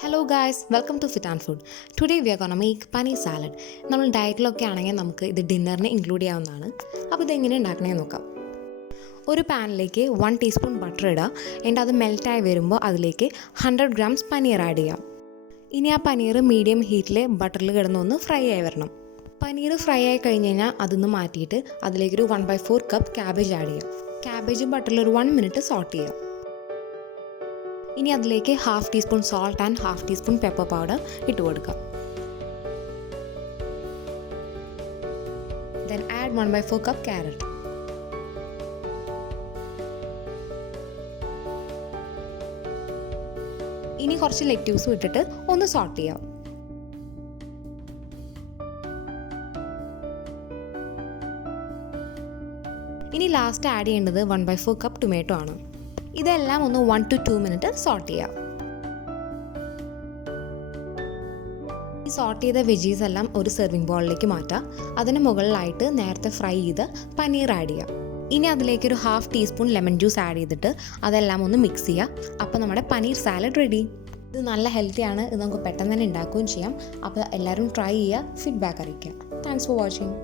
Hello guys, welcome to Fit and Food. Today we are gonna make paneer salad. നമ്മൾ ഡയറ്റിലൊക്കെ ആണെങ്കിൽ നമുക്ക് ഇത് ഡിന്നറിന് include ചെയ്യാവുന്നതാണ്. അപ്പോൾ ഇതെങ്ങനെ ഉണ്ടാക്കണേ നോക്കാം. ഒരു പാനിലേക്ക് 1 ടീസ്പൂൺ ബട്ടർ ഇടുക. എന്നിട്ട് അത് മെൽറ്റായി വരുമ്പോൾ അതിലേക്ക് 100 ഗ്രാംസ് പനീർ ആഡ് ചെയ്യാം. ഇനി ആ പനീർ മീഡിയം ഹീറ്റിൽ ബട്ടറിൽ കിടന്നൊന്ന് ഫ്രൈ ആയി വരണം. പനീർ ഫ്രൈ ആയി കഴിഞ്ഞ് കഴിഞ്ഞാൽ അതൊന്ന് മാറ്റിയിട്ട് അതിലേക്കൊരു 1/4 കപ്പ് ക്യാബേജ് ആഡ് ചെയ്യാം. ക്യാബേജ് ബട്ടറിൽ ഒരു 1 മിനിറ്റ് സോട്ട് ചെയ്യാം. ഇനി അതിലേക്ക് 1/2 teaspoon salt and 1/2 teaspoon pepper powder ഇട്ട് കൊടുക്കുക. Then add 1/4 cup carrot. ഇനി കുറച്ച് ലെറ്റ്യൂസും ഇട്ടിട്ട് ഒന്ന് സോട്ട് ചെയ്യാം. ഇനി ലാസ്റ്റ് ആഡ് ചെയ്യേണ്ടത് 1/4 കപ്പ് ടൊമാറ്റോ ആണ്. ഇതെല്ലാം ഒന്ന് 1 to 2 മിനിറ്റ് സോട്ട് ചെയ്യാം. ഈ സോട്ട് ചെയ്ത വെജീസ് എല്ലാം ഒരു സെർവിങ് ബൗളിലേക്ക് മാറ്റാം. അതിന് മുകളിലായിട്ട് നേരത്തെ ഫ്രൈ ചെയ്ത് പനീർ ആഡ് ചെയ്യാം. ഇനി അതിലേക്ക് ഒരു 1/2 ടീസ്പൂൺ ലെമൺ ജ്യൂസ് ആഡ് ചെയ്തിട്ട് അതെല്ലാം ഒന്ന് മിക്സ് ചെയ്യുക. അപ്പോൾ നമ്മുടെ പനീർ സാലഡ് റെഡി. ഇത് നല്ല ഹെൽത്തിയാണ്. ഇത് നമുക്ക് പെട്ടെന്ന് തന്നെ ഉണ്ടാക്കുകയും ചെയ്യാം. അപ്പോൾ എല്ലാവരും ട്രൈ ചെയ്യുക, ഫീഡ്ബാക്ക് അറിയിക്കുക. Thanks for watching.